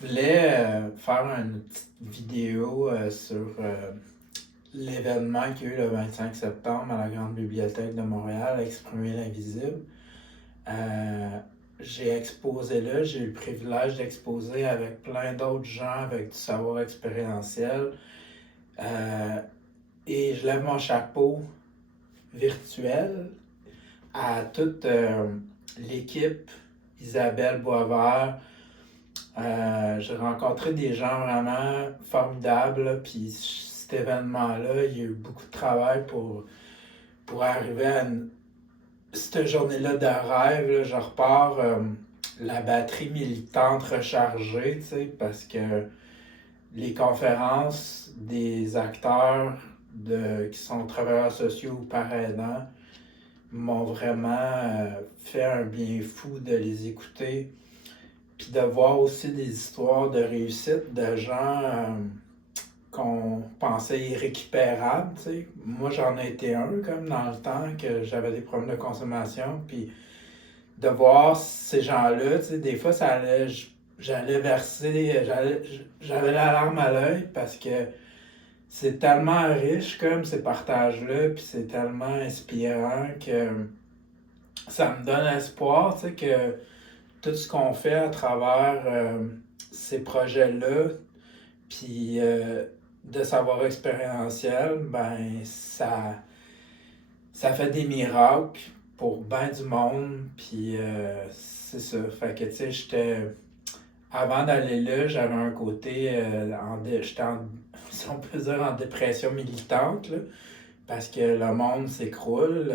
Je voulais faire une petite vidéo sur l'événement qu'il y a eu le 25 septembre à la Grande Bibliothèque de Montréal, Exprimer l'invisible. Euh, j'ai exposé là, j'ai eu le privilège d'exposer avec plein d'autres gens avec du savoir expérientiel. Euh, et je lève mon chapeau virtuel à toute l'équipe Isabelle Boisvert. J'ai rencontré des gens vraiment formidables, puis cet événement-là, il y a eu beaucoup de travail pour arriver à cette journée-là de rêve. Là, je repars la batterie militante rechargée, tu sais, parce que les conférences des acteurs qui sont travailleurs sociaux ou par aidants m'ont vraiment fait un bien fou de les écouter. Puis de voir aussi des histoires de réussite de gens qu'on pensait irrécupérables, tu sais. Moi, j'en ai été un, comme dans le temps, que j'avais des problèmes de consommation. Puis de voir ces gens-là, tu sais, des fois, ça allait, j'allais verser, j'avais la larme à l'œil parce que c'est tellement riche, comme ces partages-là, puis c'est tellement inspirant que ça me donne espoir, tu sais, que tout ce qu'on fait à travers ces projets-là, puis de savoir expérientiel, ben ça fait des miracles pour ben du monde, puis c'est ça. Fait que tu sais, avant d'aller là, j'avais un côté, j'étais si on peut dire, en dépression militante, là, parce que le monde s'écroule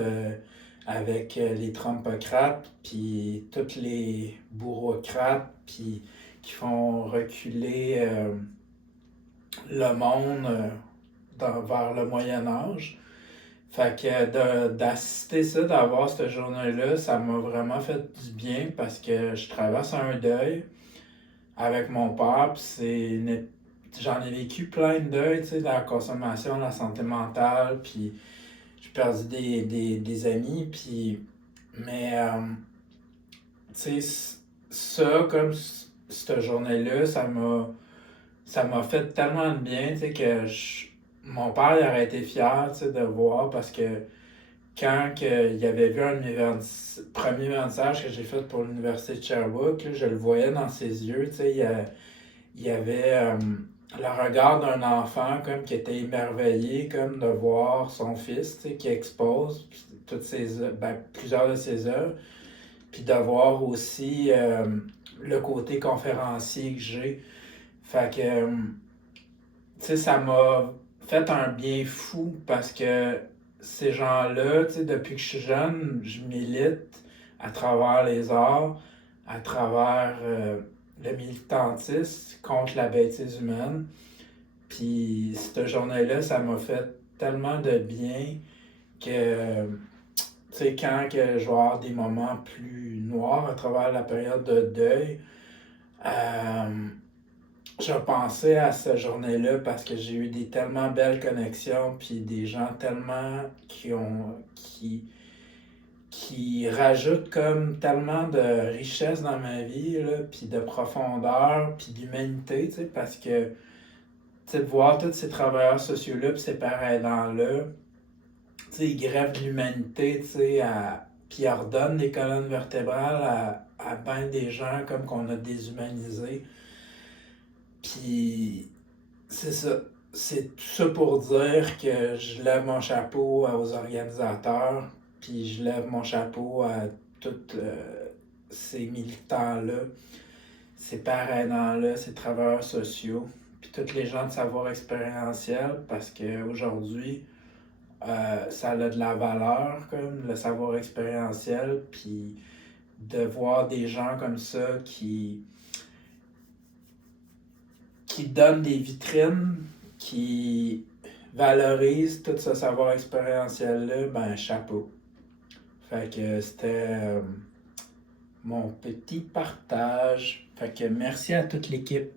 avec les Trumpocrates, puis tous les bureaucrates, puis qui font reculer le monde vers le Moyen Âge. Fait que d'assister ça, d'avoir cette journée-là, ça m'a vraiment fait du bien parce que je traverse un deuil avec mon père, puis j'en ai vécu plein de deuils, tu sais, de la consommation, de la santé mentale, puis j'ai perdu des amis, puis mais tu sais, ça, comme cette journée-là, ça m'a fait tellement de bien, tu sais, mon père, il aurait été fier, tu sais, de voir, parce que quand il avait vu un de mes premiers vernissages que j'ai fait pour l'Université de Sherbrooke, là, je le voyais dans ses yeux, tu sais, il y avait le regard d'un enfant comme qui était émerveillé comme de voir son fils, tu sais, qui expose toutes plusieurs de ses œuvres, puis de voir aussi le côté conférencier que j'ai. Fait que, tu sais, ça m'a fait un bien fou parce que ces gens-là, tu sais, depuis que je suis jeune, je milite à travers les arts, à travers le militantisme contre la bêtise humaine. Puis cette journée-là, ça m'a fait tellement de bien que, tu sais, quand que je vais avoir des moments plus noirs à travers la période de deuil, euh, je pensais à cette journée-là parce que j'ai eu des tellement belles connexions, puis des gens tellement qui rajoutent comme tellement de richesse dans ma vie, là, puis de profondeur, puis d'humanité, tu sais, parce que, tu sais, de voir tous ces travailleurs sociaux-là, puis ces parents aidants-là, tu sais, ils grèvent l'humanité, tu sais, puis ils redonnent des colonnes vertébrales à ben des gens comme qu'on a déshumanisés. Puis c'est ça. C'est tout ça pour dire que je lève mon chapeau aux organisateurs, puis je lève mon chapeau à tous ces militants-là, ces parrainants-là, ces travailleurs sociaux, puis tous les gens de savoir expérientiel, parce qu'aujourd'hui, ça a de la valeur, comme le savoir expérientiel, puis de voir des gens comme ça qui donnent des vitrines, qui valorisent tout ce savoir expérientiel-là, ben chapeau. Fait que c'était mon petit partage. Fait que merci à toute l'équipe.